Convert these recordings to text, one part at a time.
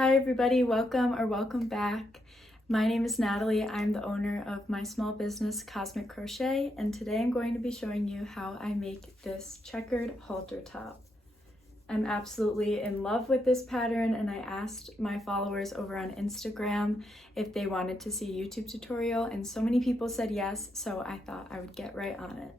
Hi everybody, welcome back. My name is Natalie. I'm the owner of my small business Cosmic Crochet, and today I'm going to be showing you how I make this checkered halter top. I'm absolutely in love with this pattern, and I asked my followers over on Instagram if they wanted to see a YouTube tutorial, and so many people said yes, so I thought I would get right on it.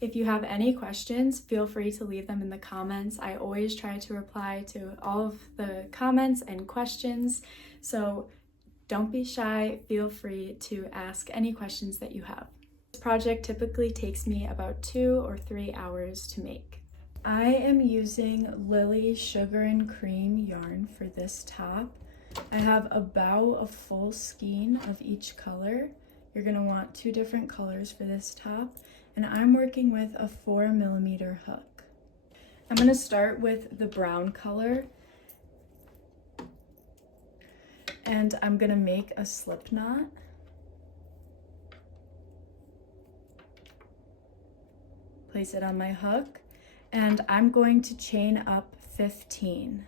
If you have any questions, feel free to leave them in the comments. I always try to reply to all of the comments and questions, so don't be shy. Feel free to ask any questions that you have. This project typically takes me about 2 or 3 hours to make. I am using Lily Sugar and Cream yarn for this top. I have about a full skein of each color. You're going to want 2 different colors for this top. And I'm working with a 4mm hook. I'm going to start with the brown color, and I'm going to make a slip knot. Place it on my hook, and I'm going to chain up 15.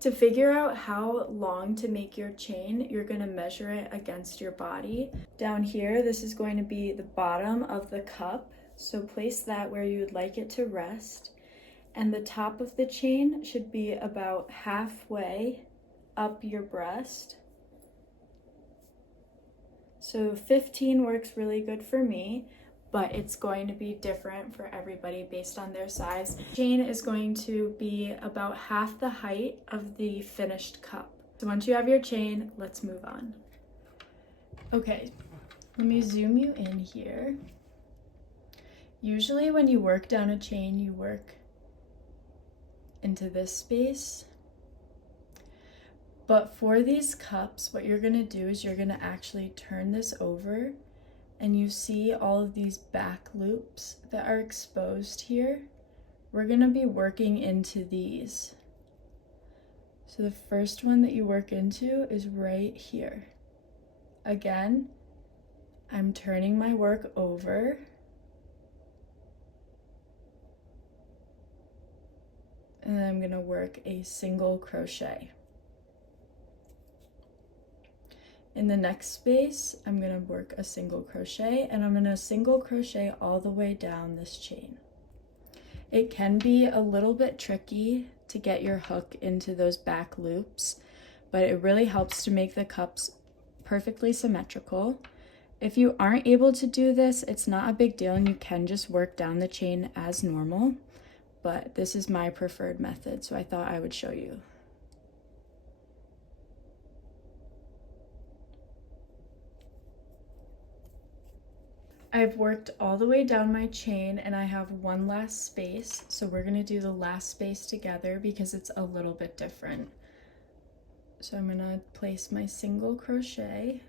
To figure out how long to make your chain, you're going to measure it against your body. Down here, this is going to be the bottom of the cup. So place that where you would like it to rest, and the top of the chain should be about halfway up your breast. So 15 works really good for me, but it's going to be different for everybody based on their size. The chain is going to be about half the height of the finished cup. So once you have your chain, let's move on. Okay, let me zoom you in here. Usually when you work down a chain, you work into this space. But for these cups, what you're gonna do is you're gonna actually turn this over, and you see all of these back loops that are exposed here. We're gonna be working into these. So the first one that you work into is right here. Again, I'm turning my work over. And then I'm going to work a single crochet. In the next space, I'm going to work a single crochet, and I'm going to single crochet all the way down this chain. It can be a little bit tricky to get your hook into those back loops, but it really helps to make the cups perfectly symmetrical. If you aren't able to do this, it's not a big deal, and you can just work down the chain as normal. But this is my preferred method, so I thought I would show you. I've worked all the way down my chain, and I have one last space, so we're going to do the last space together because it's a little bit different. So I'm going to place my single crochet.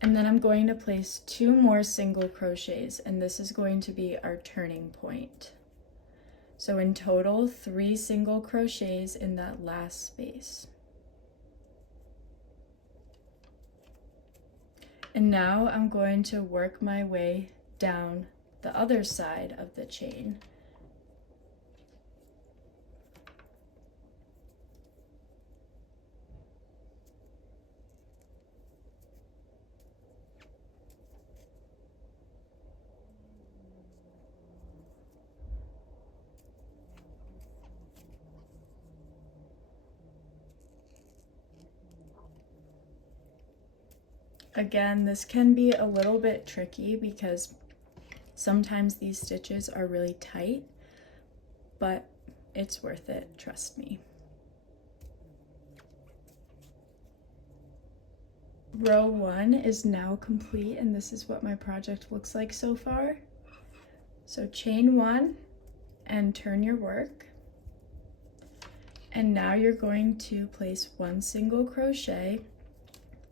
And then I'm going to place 2 more single crochets, and this is going to be our turning point. So in total, 3 single crochets in that last space. And now I'm going to work my way down the other side of the chain. Again, this can be a little bit tricky because sometimes these stitches are really tight, but it's worth it, trust me. Row 1 is now complete, and this is what my project looks like so far. So chain 1 and turn your work. And now you're going to place 1 single crochet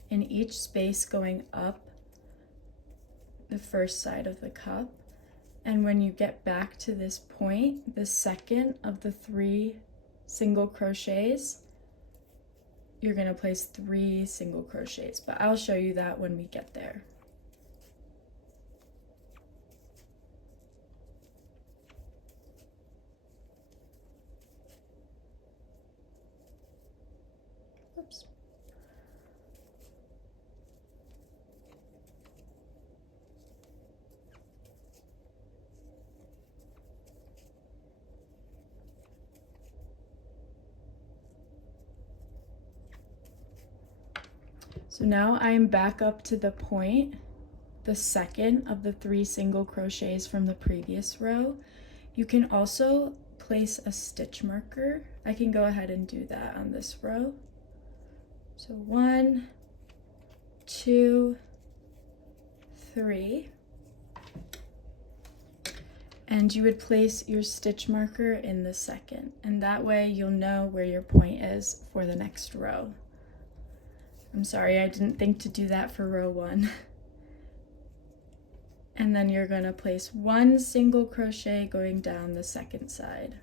in each space going up the first side of the cup. And when you get back to this point, the second of the 3 single crochets, you're going to place 3 single crochets, but I'll show you that when we get there. So now I'm back up to the point, the second of the 3 single crochets from the previous row. You can also place a stitch marker. I can go ahead and do that on this row. So 1, 2, 3. And you would place your stitch marker in the second, and that way you'll know where your point is for the next row. I'm sorry, I didn't think to do that for row 1. And then you're going to place 1 single crochet going down the second side.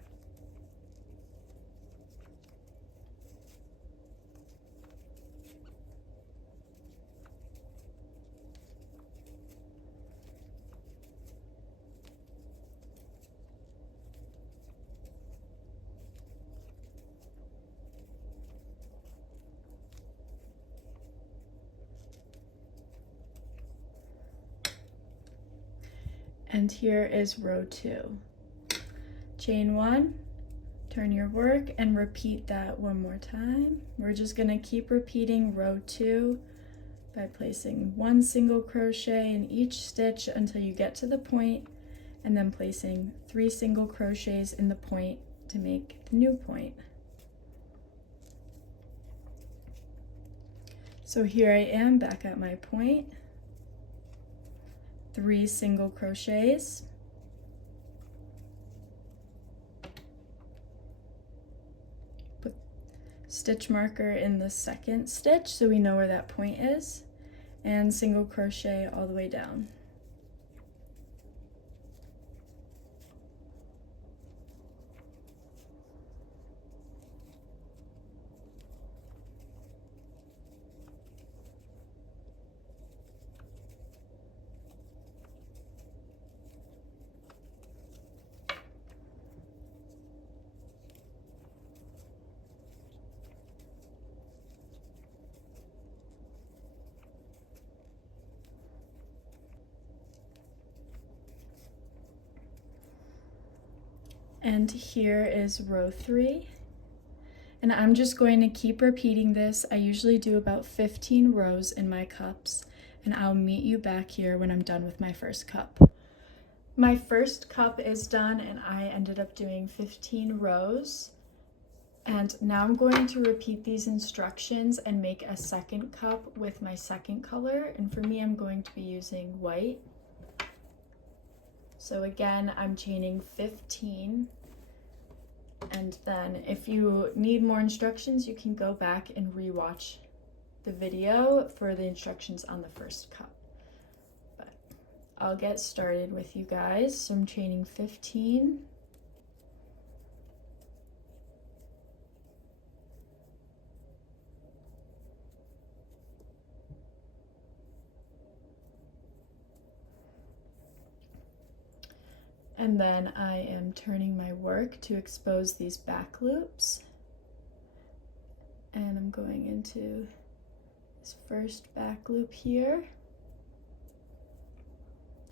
And here is row 2. Chain 1, turn your work, and repeat that one more time. We're just going to keep repeating row 2 by placing 1 single crochet in each stitch until you get to the point, and then placing 3 single crochets in the point to make the new point. So here I am back at my point. 3 single crochets, put stitch marker in the second stitch so we know where that point is, and single crochet all the way down. And here is row 3. And I'm just going to keep repeating this. I usually do about 15 rows in my cups, and I'll meet you back here when I'm done with my first cup. My first cup is done, and I ended up doing 15 rows. And now I'm going to repeat these instructions and make a second cup with my second color. And for me, I'm going to be using white. So again, I'm chaining 15, and then if you need more instructions, you can go back and rewatch the video for the instructions on the first cup. But I'll get started with you guys. So I'm chaining 15. And then I am turning my work to expose these back loops. And I'm going into this first back loop here.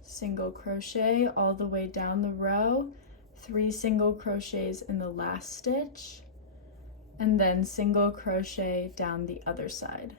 Single crochet all the way down the row, 3 single crochets in the last stitch, and then single crochet down the other side.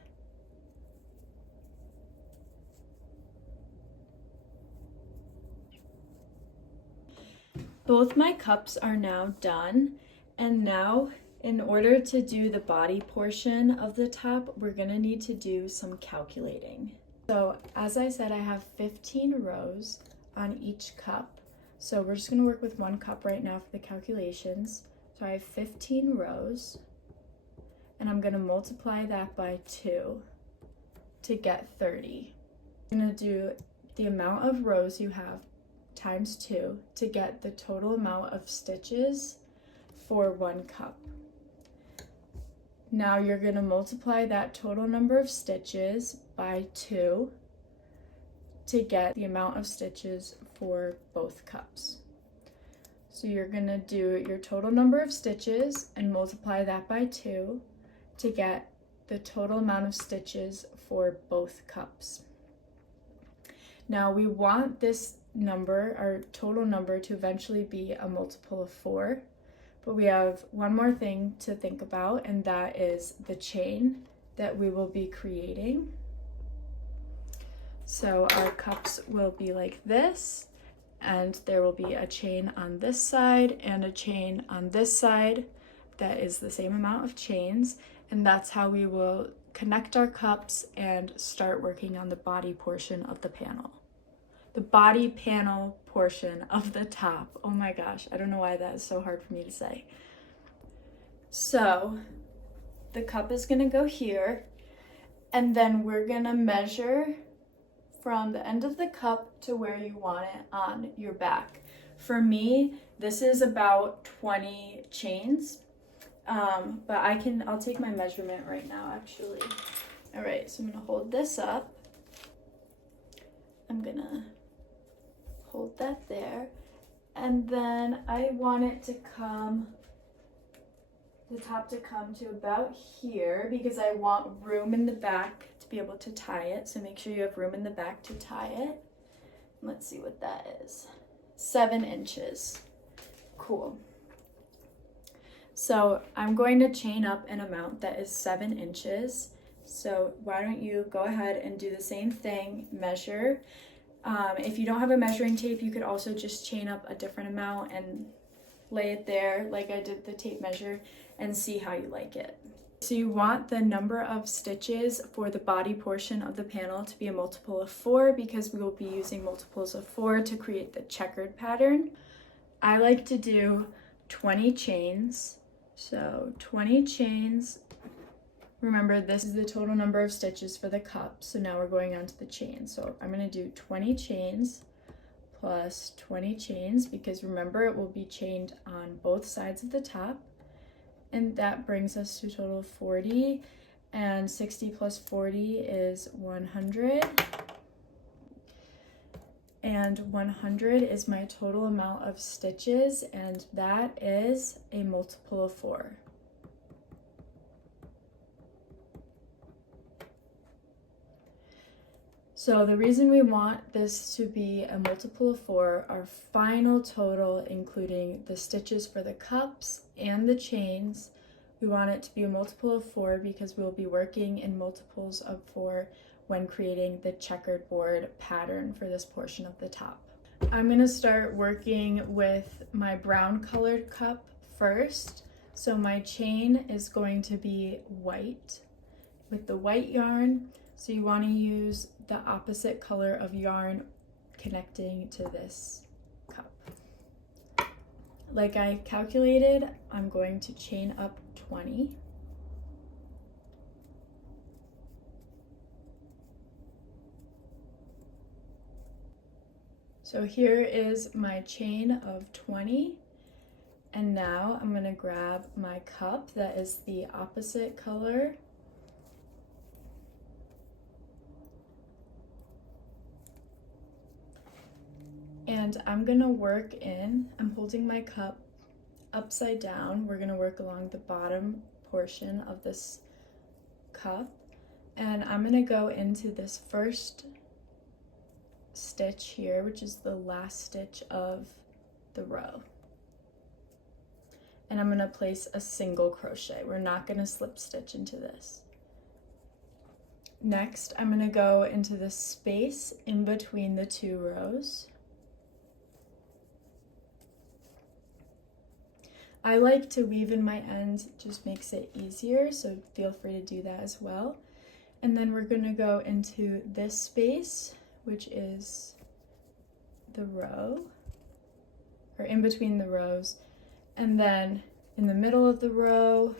Both my cups are now done, and now in order to do the body portion of the top, we're gonna need to do some calculating. So as I said, I have 15 rows on each cup. So we're just gonna work with 1 cup right now for the calculations. So I have 15 rows, and I'm gonna multiply that by 2 to get 30. I'm gonna do the amount of rows you have times 2 to get the total amount of stitches for 1 cup. Now you're going to multiply that total number of stitches by 2 to get the amount of stitches for both cups. So you're going to do your total number of stitches and multiply that by 2 to get the total amount of stitches for both cups. Now we want this number, our total number, to eventually be a multiple of 4, but we have one more thing to think about, and that is the chain that we will be creating. So our cups will be like this, and there will be a chain on this side and a chain on this side that is the same amount of chains, and that's how we will connect our cups and start working on the body portion of the panel. The body panel portion of the top. Oh my gosh, I don't know why that is so hard for me to say. So the cup is gonna go here, and then we're gonna measure from the end of the cup to where you want it on your back. For me, this is about 20 chains, but I'll take my measurement right now actually. All right, so I'm gonna hold this up. I'm gonna hold that there, and then I want it to come, the top to come to about here, because I want room in the back to be able to tie it. So make sure you have room in the back to tie it. Let's see what that is. 7 inches. Cool. So I'm going to chain up an amount that is 7 inches. So why don't you go ahead and do the same thing, measure. If you don't have a measuring tape, you could also just chain up a different amount and lay it there like I did the tape measure and see how you like it. So you want the number of stitches for the body portion of the panel to be a multiple of 4, because we will be using multiples of 4 to create the checkered pattern. I like to do 20 chains. So 20 chains. Remember, this is the total number of stitches for the cup. So now we're going on to the chain. So I'm going to do 20 chains plus 20 chains, because remember, it will be chained on both sides of the top. And that brings us to a total of 40. And 60 plus 40 is 100. And 100 is my total amount of stitches, and that is a multiple of 4. So the reason we want this to be a multiple of 4, our final total, including the stitches for the cups and the chains, we want it to be a multiple of 4 because we'll be working in multiples of 4 when creating the checkered board pattern for this portion of the top. I'm going to start working with my brown colored cup first. So my chain is going to be white with the white yarn. So you want to use the opposite color of yarn connecting to this cup. Like I calculated, I'm going to chain up 20. So here is my chain of 20. And now I'm going to grab my cup that is the opposite color. And I'm gonna work in, I'm holding my cup upside down. We're gonna work along the bottom portion of this cup. And I'm gonna go into this first stitch here, which is the last stitch of the row. And I'm gonna place a single crochet. We're not gonna slip stitch into this. Next, I'm gonna go into the space in between the 2 rows. I like to weave in my ends, it just makes it easier, so feel free to do that as well. And then we're going to go into this space, which is the row, or in between the rows, and then in the middle of the row,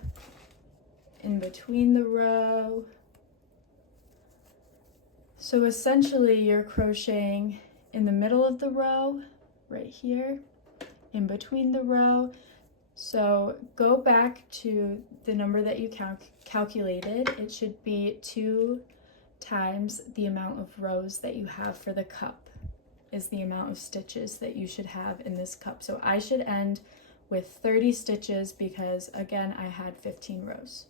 in between the row. So essentially you're crocheting in the middle of the row, right here, in between the row. So go back to the number that you calculated. It should be 2 times the amount of rows that you have for the cup is the amount of stitches that you should have in this cup. So I should end with 30 stitches because again, I had 15 rows.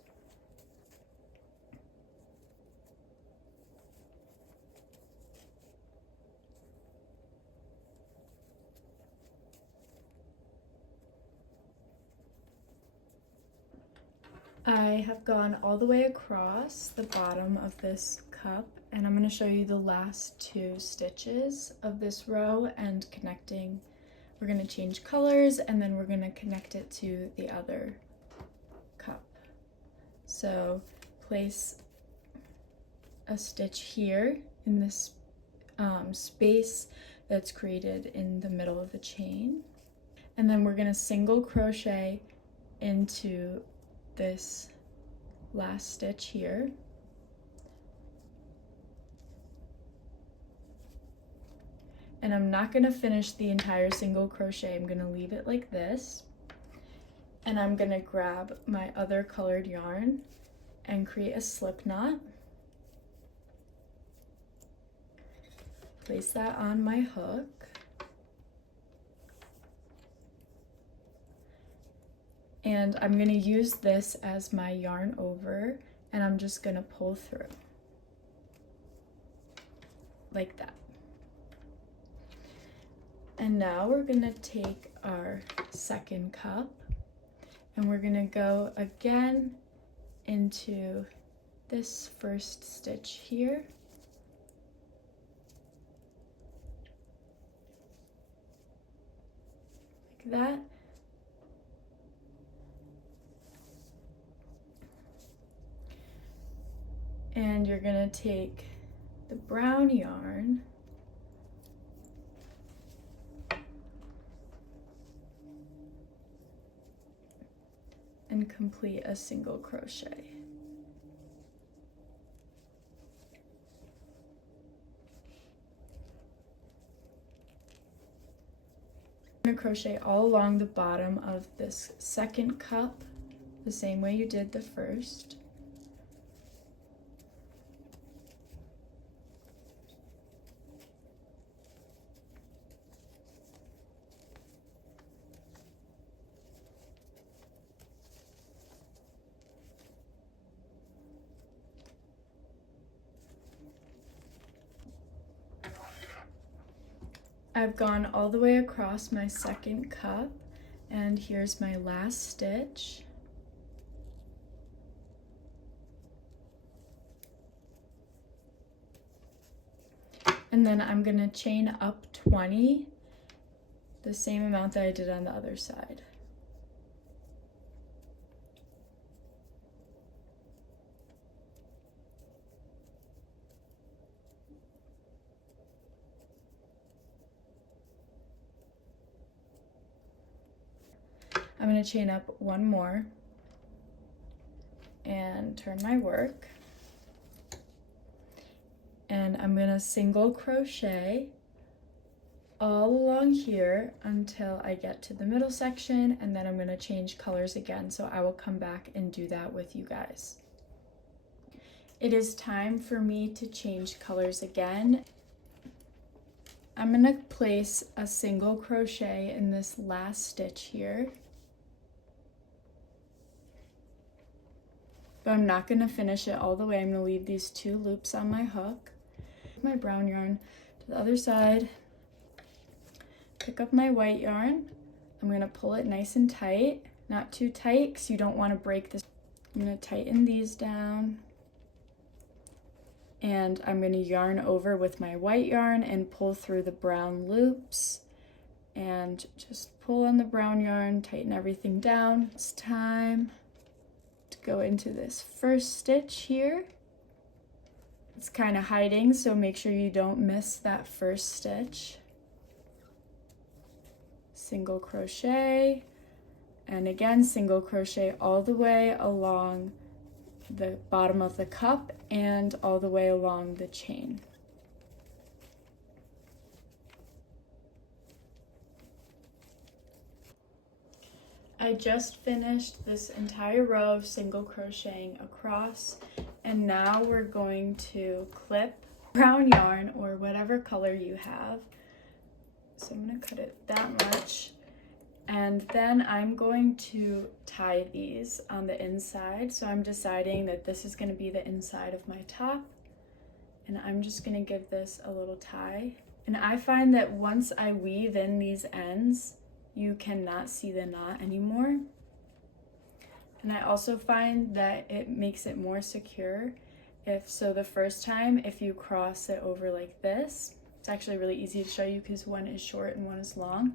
I have gone all the way across the bottom of this cup, and I'm going to show you the last 2 stitches of this row and connecting. We're going to change colors and then we're going to connect it to the other cup. So place a stitch here in this space that's created in the middle of the chain, and then we're going to single crochet into this last stitch here, and I'm not going to finish the entire single crochet. I'm going to leave it like this, and I'm going to grab my other colored yarn and create a slip knot. Place that on my hook, and I'm going to use this as my yarn over, and I'm just going to pull through like that. And now we're going to take our second cup and we're going to go again into this first stitch here. Like that. And you're going to take the brown yarn and complete a single crochet. I'm going to crochet all along the bottom of this second cup, the same way you did the first. I've gone all the way across my second cup, and here's my last stitch. And then I'm going to chain up 20, the same amount that I did on the other side. I'm going to chain up 1 more and turn my work, and I'm going to single crochet all along here until I get to the middle section, and then I'm going to change colors again, so I will come back and do that with you guys. It is time for me to change colors again. I'm going to place a single crochet in this last stitch here. But I'm not going to finish it all the way. I'm going to leave these 2 loops on my hook. My brown yarn to the other side. Pick up my white yarn. I'm going to pull it nice and tight. Not too tight because you don't want to break this. I'm going to tighten these down. And I'm going to yarn over with my white yarn and pull through the brown loops. And just pull on the brown yarn, tighten everything down. It's time to go into this first stitch here. It's kind of hiding, so make sure you don't miss that first stitch. Single crochet, and again single crochet all the way along the bottom of the cup and all the way along the chain. I just finished this entire row of single crocheting across, and now we're going to clip brown yarn or whatever color you have. So I'm going to cut it that much, and then I'm going to tie these on the inside. So I'm deciding that this is going to be the inside of my top, and I'm just going to give this a little tie. And I find that once I weave in these ends, you cannot see the knot anymore. And I also find that it makes it more secure the first time, if you cross it over like this, it's actually really easy to show you because one is short and one is long.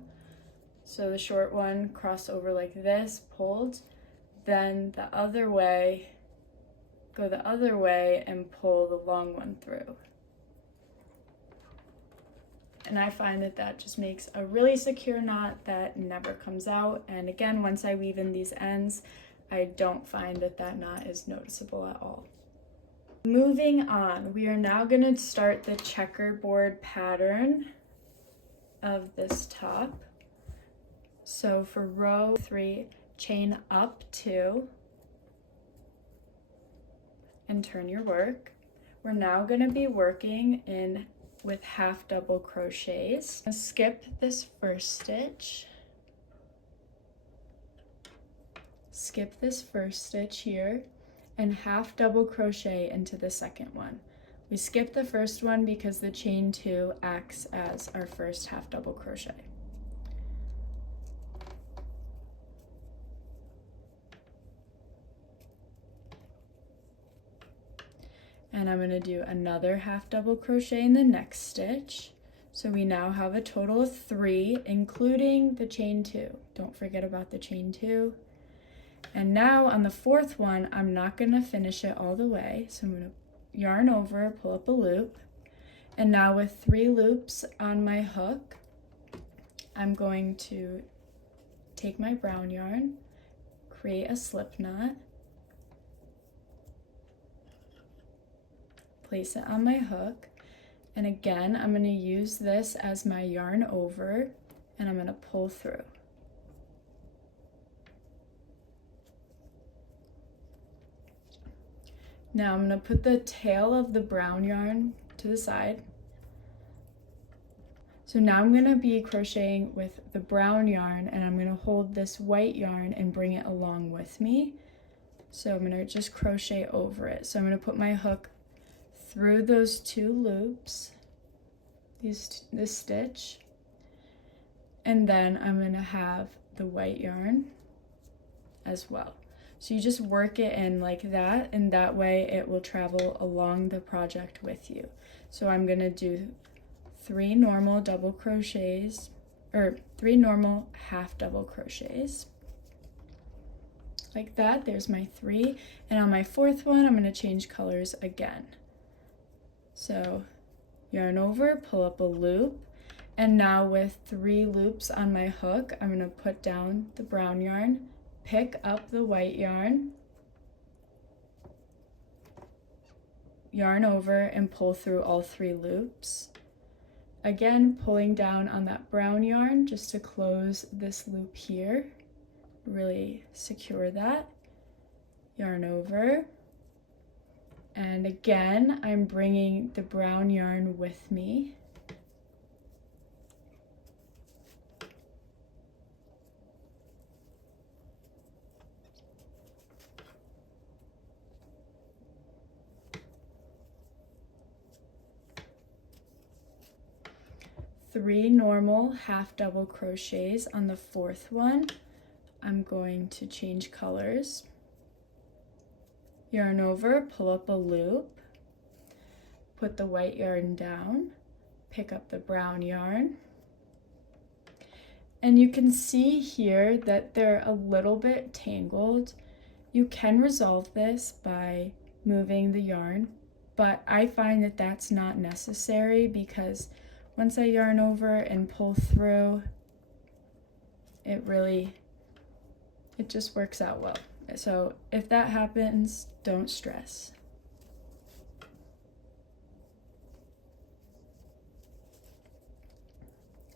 So the short one, cross over like this, pulled, then the other way, go the other way and pull the long one through. And I find that that just makes a really secure knot that never comes out. And again, once I weave in these ends, I don't find that that knot is noticeable at all. Moving on, we are now going to start the checkerboard pattern of this top. So for row 3, chain up 2 and turn your work. We're now going to be working with half double crochets. Skip this first stitch. Skip this first stitch here and half double crochet into the second one. We skipped the first one because the chain 2 acts as our first half double crochet. And I'm going to do another half double crochet in the next stitch. So we now have a total of 3, including the chain 2. Don't forget about the chain 2. And now on the 4th one, I'm not going to finish it all the way. So I'm going to yarn over, pull up a loop. And now with 3 loops on my hook, I'm going to take my brown yarn, create a slip knot, place it on my hook. And again, I'm going to use this as my yarn over, and I'm going to pull through. Now I'm going to put the tail of the brown yarn to the side. So now I'm going to be crocheting with the brown yarn, and I'm going to hold this white yarn and bring it along with me. So I'm going to just crochet over it. So I'm going to put my hook through those 2 loops, this stitch, and then I'm going to have the white yarn as well. So you just work it in like that, and that way it will travel along the project with you. So I'm going to do 3 normal double crochets, or 3 normal half double crochets. Like that, there's my 3. And on my 4th one, I'm going to change colors again. So yarn over, pull up a loop, and now with 3 loops on my hook, I'm going to put down the brown yarn, pick up the white yarn, yarn over, and pull through all 3 loops. Again, pulling down on that brown yarn just to close this loop here, really secure that. Yarn over, and again, I'm bringing the brown yarn with me. Three normal half double crochets on the 4th one. I'm going to change colors. Yarn over, pull up a loop, put the white yarn down, pick up the brown yarn. And you can see here that they're a little bit tangled. You can resolve this by moving the yarn, but I find that that's not necessary because once I yarn over and pull through, it just works out well. So if that happens, don't stress.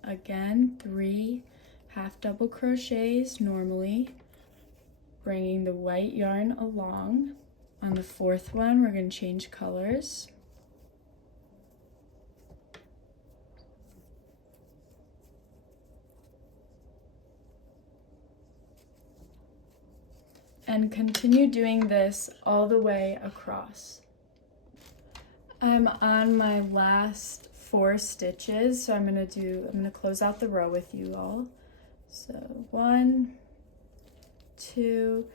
Again, 3 half double crochets normally, bringing the white yarn along. On the 4th one, we're going to change colors. And continue doing this all the way across. I'm on my last 4 stitches, so I'm gonna close out the row with you all. So 1, 2,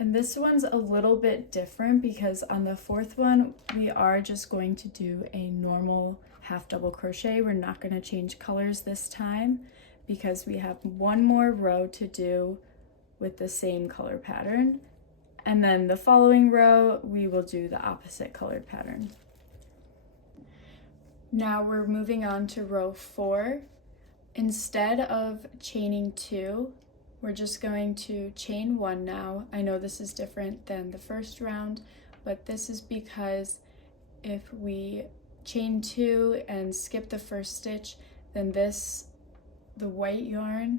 And this one's a little bit different because on the fourth one, we are just going to do a normal half double crochet. We're not going to change colors this time because we have one more row to do with the same color pattern. And then the following row, we will do the opposite colored pattern. Now we're moving on to row 4. Instead of chaining 2, we're just going to chain 1 now. I know this is different than the first round, but this is because if we chain 2 and skip the first stitch, then the white yarn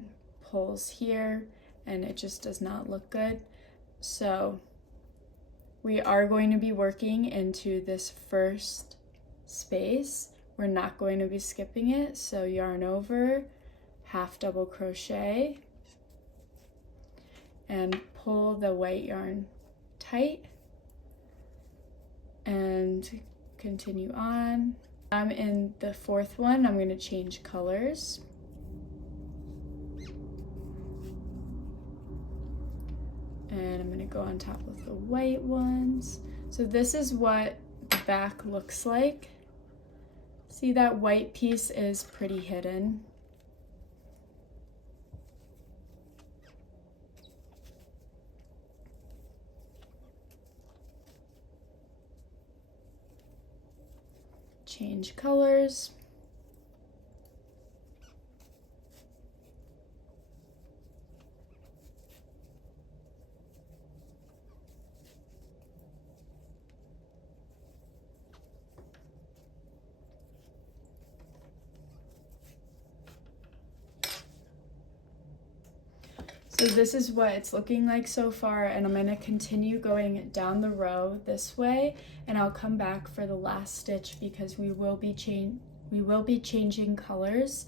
pulls here and it just does not look good. So we are going to be working into this first space. We're not going to be skipping it, so yarn over, half double crochet, and pull the white yarn tight and continue on. I'm in the fourth one. I'm going to change colors. And I'm going to go on top of the white ones. So this is what the back looks like. See, that white piece is pretty hidden. Change colors. So this is what it's looking like so far, and I'm going to continue going down the row this way, and I'll come back for the last stitch because we will be changing colors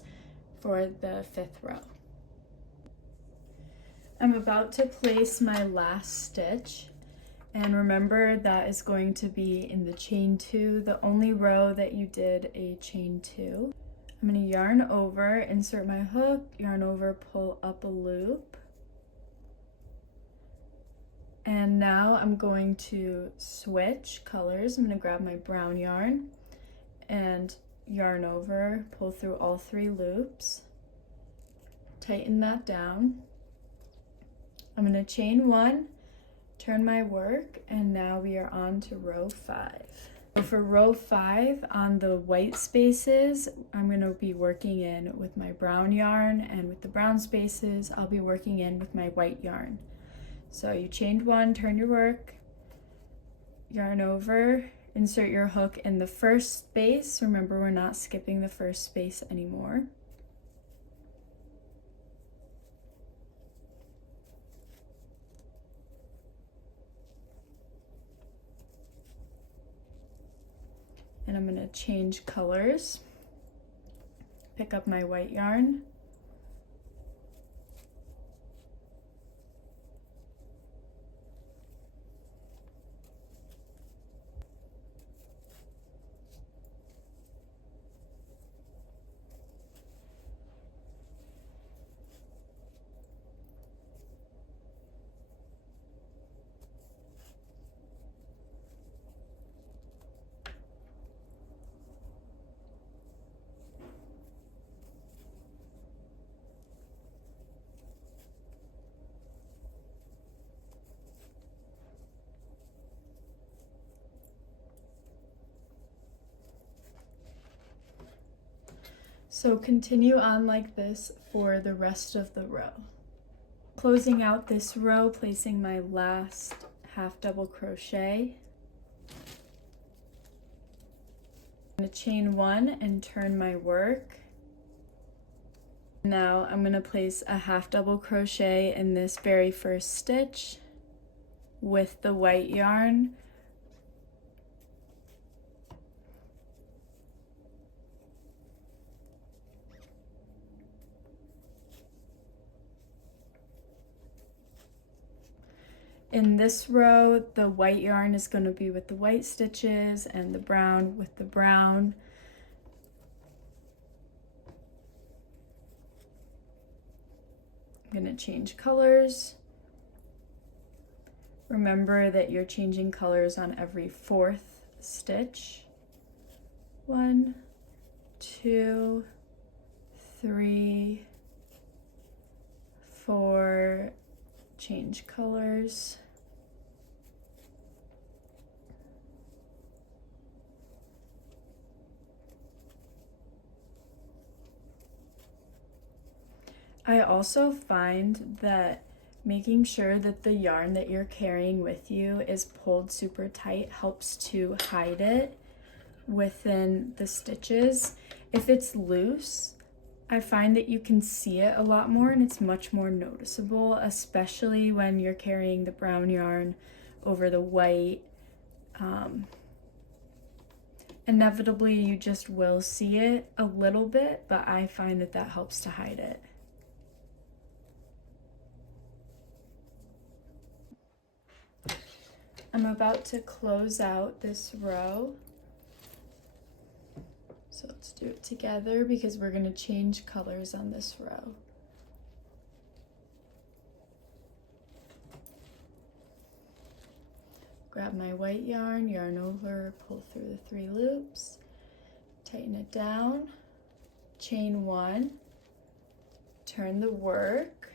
for the 5th row. I'm about to place my last stitch, and remember that is going to be in the chain 2, the only row that you did a chain 2. I'm going to yarn over, insert my hook, yarn over, pull up a loop. And now I'm going to switch colors. I'm going to grab my brown yarn and yarn over, pull through all 3 loops, tighten that down. I'm going to chain 1, turn my work, and now we are on to row 5. So for row 5, on the white spaces, I'm going to be working in with my brown yarn, and with the brown spaces, I'll be working in with my white yarn. So you chained 1, turn your work, yarn over, insert your hook in the first space. Remember, we're not skipping the first space anymore. And I'm going to change colors, pick up my white yarn, so continue on like this for the rest of the row. Closing out this row, placing my last half double crochet. I'm going to chain 1 and turn my work. Now I'm going to place a half double crochet in this very first stitch with the white yarn. In this row, the white yarn is going to be with the white stitches and the brown with the brown. I'm going to change colors. Remember that you're changing colors on every fourth stitch. 1, 2, 3, 4, change colors. I also find that making sure that the yarn that you're carrying with you is pulled super tight helps to hide it within the stitches. If it's loose, I find that you can see it a lot more and it's much more noticeable, especially when you're carrying the brown yarn over the white. Inevitably, you just will see it a little bit, but I find that that helps to hide it. I'm about to close out this row. So let's do it together because we're going to change colors on this row. Grab my white yarn, yarn over, pull through the 3 loops, tighten it down, chain 1, turn the work.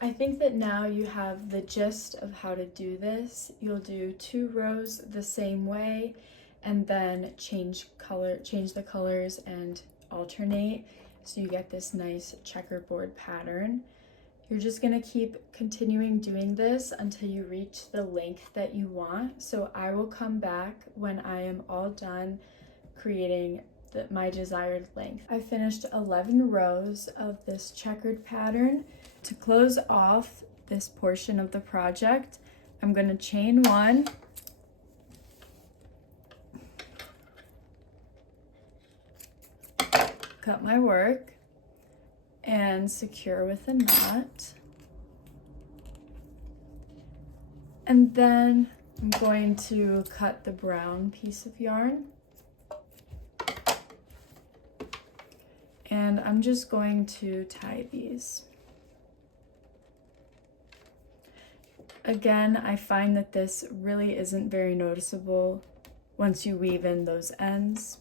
I think that now you have the gist of how to do this. You'll do 2 rows the same way and then change the colors and alternate so you get this nice checkerboard pattern. You're just gonna keep continuing doing this until you reach the length that you want. So I will come back when I am all done creating my desired length. I finished 11 rows of this checkered pattern. To close off this portion of the project, I'm gonna chain 1, cut my work, and secure with a knot. And then I'm going to cut the brown piece of yarn. And I'm just going to tie these. Again, I find that this really isn't very noticeable once you weave in those ends,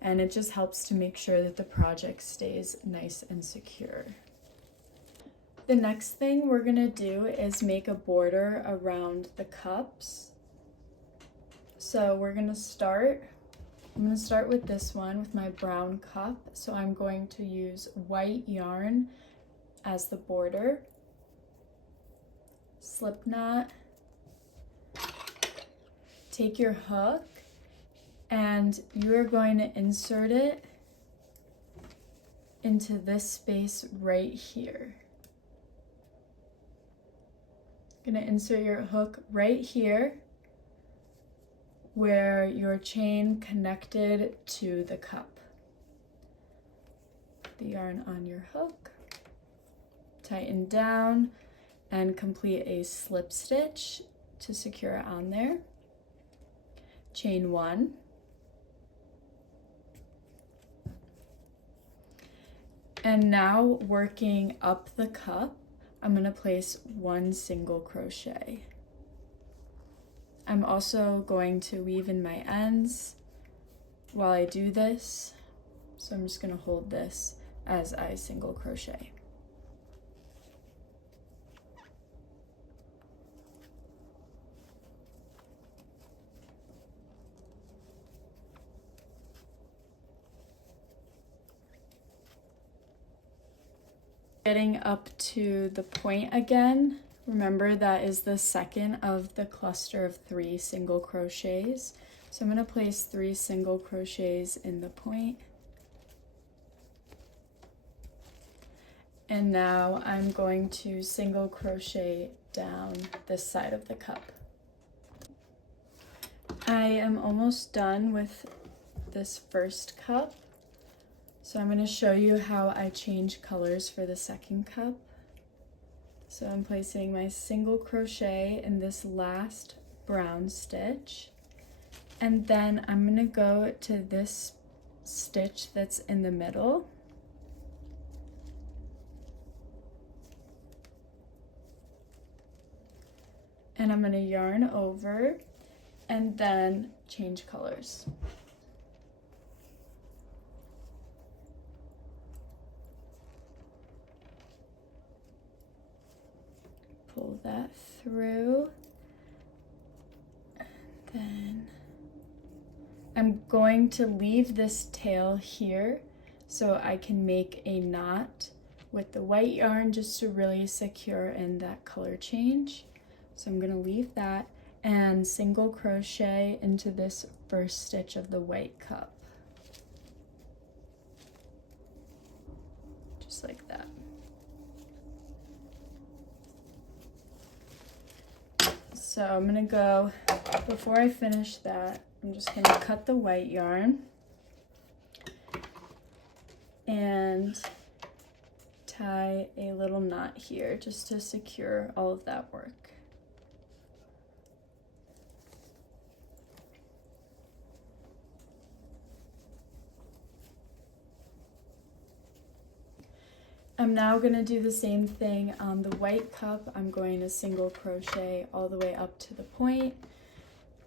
and it just helps to make sure that the project stays nice and secure. The next thing we're gonna do is make a border around the cups. So I'm gonna start with this one with my brown cup. So I'm going to use white yarn as the border. Slip knot, take your hook, and you're going to insert it into this space right here. You're going to insert your hook right here where your chain connected to the cup. Put the yarn on your hook, tighten down, and complete a slip stitch to secure it on there. Chain 1. And now working up the cup, I'm going to place 1 single crochet. I'm also going to weave in my ends while I do this. So I'm just going to hold this as I single crochet. Getting up to the point again, remember that is the second of the cluster of 3 single crochets. So I'm going to place 3 single crochets in the point. And now I'm going to single crochet down this side of the cup. I am almost done with this first cup. So I'm going to show you how I change colors for the second cup. So I'm placing my single crochet in this last brown stitch, and then I'm going to go to this stitch that's in the middle. and I'm going to yarn over and then change colors. Pull that through, and then I'm going to leave this tail here so I can make a knot with the white yarn just to really secure in that color change. So I'm going to leave that and single crochet into this first stitch of the white cup. Just like that. So I'm going to go, before I finish that, I'm just going to cut the white yarn and tie a little knot here just to secure all of that work. I'm now going to do the same thing on the white cup. I'm going to single crochet all the way up to the point,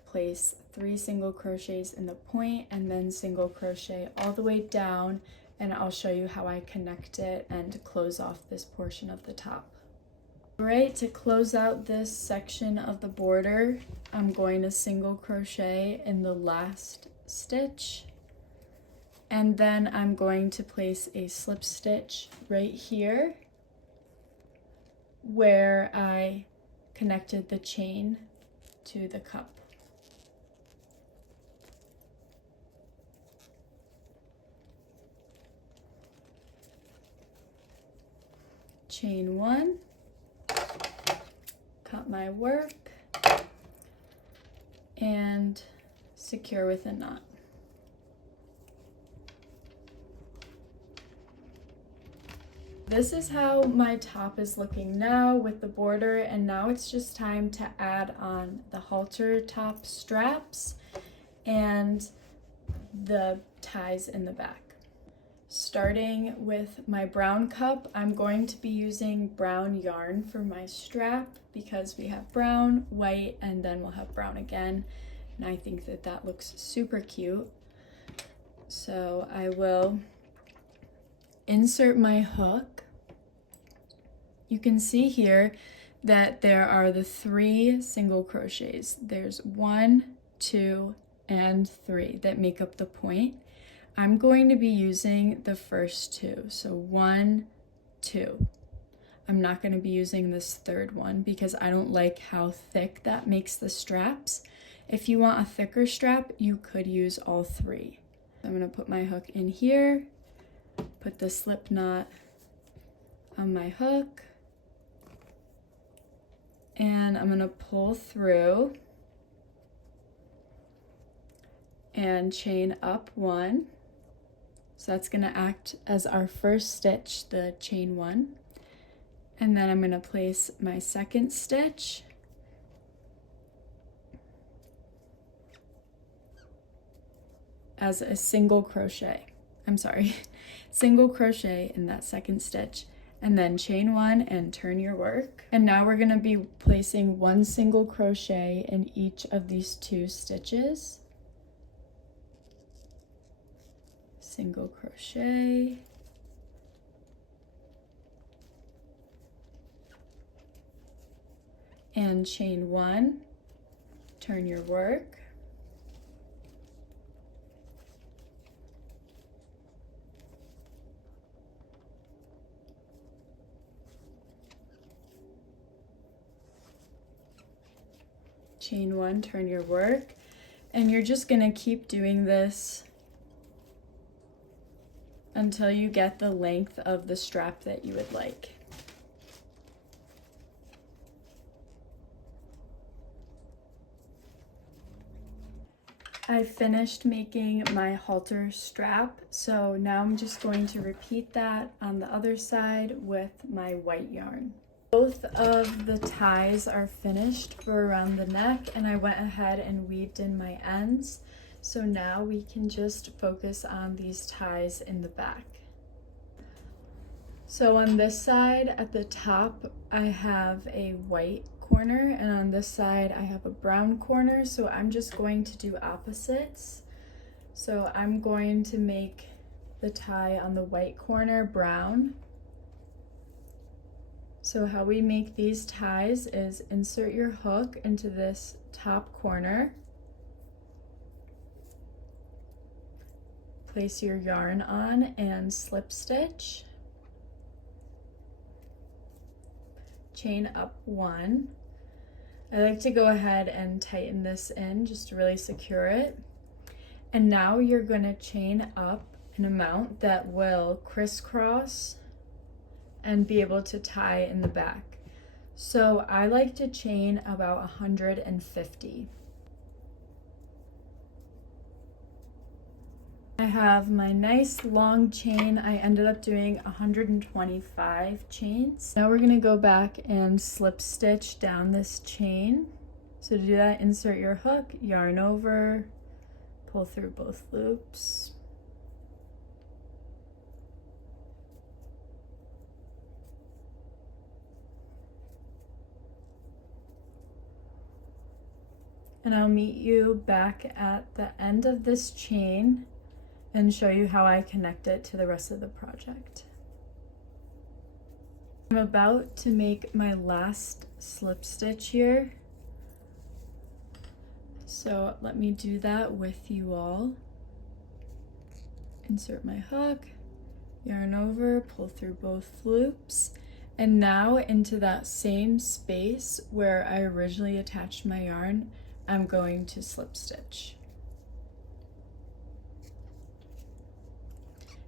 place 3 single crochets in the point, and then single crochet all the way down, and I'll show you how I connect it and close off this portion of the top. Alright, to close out this section of the border, I'm going to single crochet in the last stitch, and then I'm going to place a slip stitch right here where I connected the chain to the cup. Chain 1, cut my work, and secure with a knot. This is how my top is looking now with the border, and now it's just time to add on the halter top straps and the ties in the back. Starting with my brown cup, I'm going to be using brown yarn for my strap because we have brown, white, and then we'll have brown again, and I think that that looks super cute. So I will insert my hook. You can see here that there are the 3 single crochets. There's 1, 2, and 3 that make up the point. I'm going to be using the first 2, so 1, 2. I'm not going to be using this third one because I don't like how thick that makes the straps. If you want a thicker strap, you could use all 3. I'm going to put my hook in here, put the slip knot on my hook, and I'm going to pull through and chain up 1. So that's going to act as our first stitch, the chain 1. And then I'm going to place my second stitch as a single crochet. Single crochet in that second stitch, and then chain 1 and turn your work. And now we're going to be placing 1 single crochet in each of these 2 stitches. Single crochet, and chain 1, turn your work, chain 1, turn your work, and you're just going to keep doing this until you get the length of the strap that you would like. I finished making my halter strap, so now I'm just going to repeat that on the other side with my white yarn. Both of the ties are finished for around the neck, and I went ahead and weaved in my ends. So now we can just focus on these ties in the back. So on this side at the top, I have a white corner, and on this side I have a brown corner, so I'm just going to do opposites. So I'm going to make the tie on the white corner brown. So how we make these ties is insert your hook into this top corner, place your yarn on and slip stitch, chain up 1. I like to go ahead and tighten this in just to really secure it. And now you're going to chain up an amount that will crisscross and be able to tie in the back. So I like to chain about 150. I have my nice long chain. I ended up doing 125 chains. Now we're gonna go back and slip stitch down this chain. So to do that, insert your hook, yarn over, pull through both loops. And I'll meet you back at the end of this chain and show you how I connect it to the rest of the project. I'm about to make my last slip stitch here. So let me do that with you all. Insert my hook, yarn over, pull through both loops, and now into that same space where I originally attached my yarn, I'm going to slip stitch.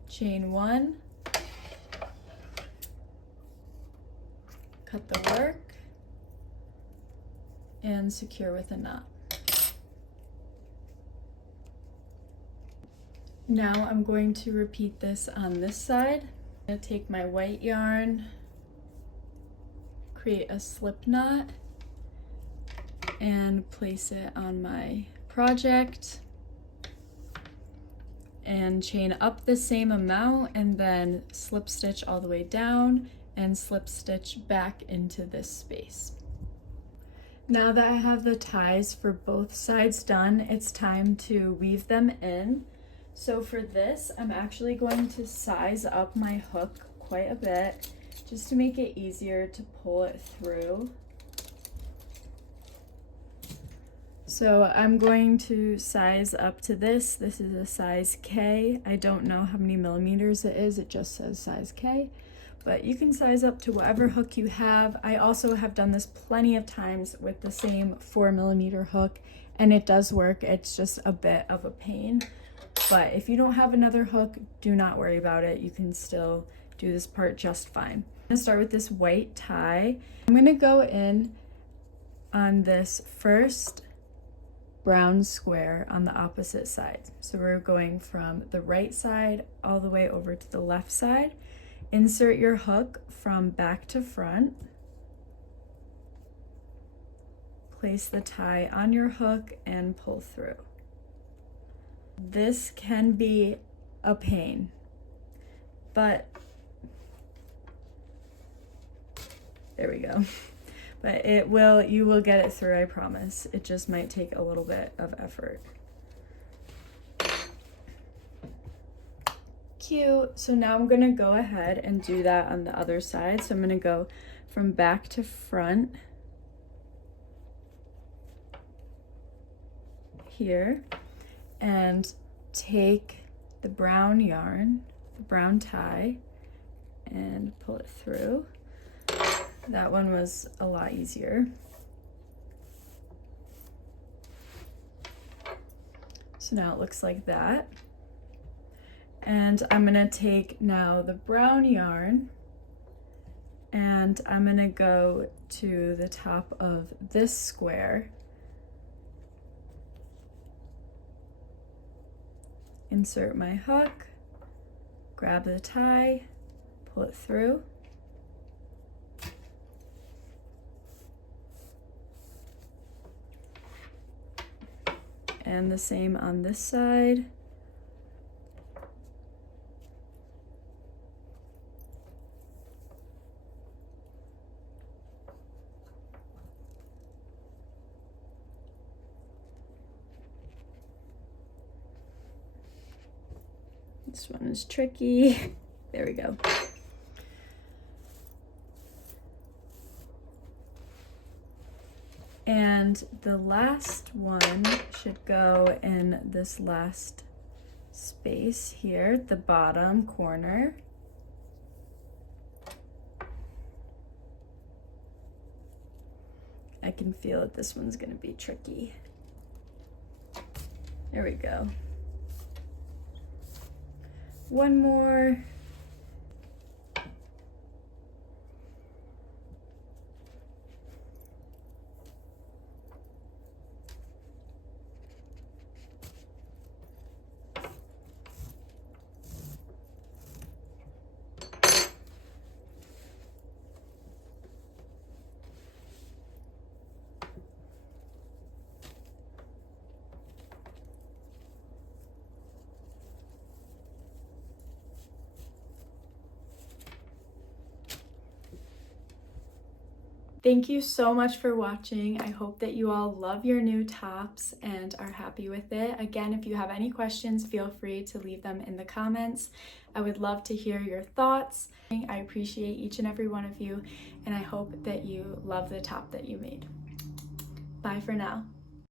Chain 1, cut the work, and secure with a knot. Now I'm going to repeat this on this side. I'm going to take my white yarn, create a slip knot, and place it on my project, and chain up the same amount, and then slip stitch all the way down and slip stitch back into this space. Now that I have the ties for both sides done, it's time to weave them in. So for this, I'm actually going to size up my hook quite a bit just to make it easier to pull it through. So I'm going to size up to this. This is a size K. I don't know how many millimeters it is. It just says size K, but you can size up to whatever hook you have. I also have done this plenty of times with the same 4mm hook, and it does work. It's just a bit of a pain. But if you don't have another hook, do not worry about it. You can still do this part just fine. I'm gonna start with this white tie. I'm gonna go in on this first brown square on the opposite side. So we're going from the right side all the way over to the left side. Insert your hook from back to front. Place the tie on your hook and pull through. This can be a pain, but there we go. But you will get it through, I promise. It just might take a little bit of effort. Cute. So now I'm gonna go ahead and do that on the other side. So I'm gonna go from back to front here and take the brown yarn, the brown tie, and pull it through. That one was a lot easier. So now it looks like that. And I'm gonna take now the brown yarn and I'm gonna go to the top of this square. Insert my hook, grab the tie, pull it through. And the same on this side. This one is tricky. There we go. And the last one should go in this last space here, the bottom corner. I can feel that this one's gonna be tricky. There we go. One more. Thank you so much for watching. I hope that you all love your new tops and are happy with it. Again, if you have any questions, feel free to leave them in the comments. I would love to hear your thoughts. I appreciate each and every one of you, and I hope that you love the top that you made. Bye for now.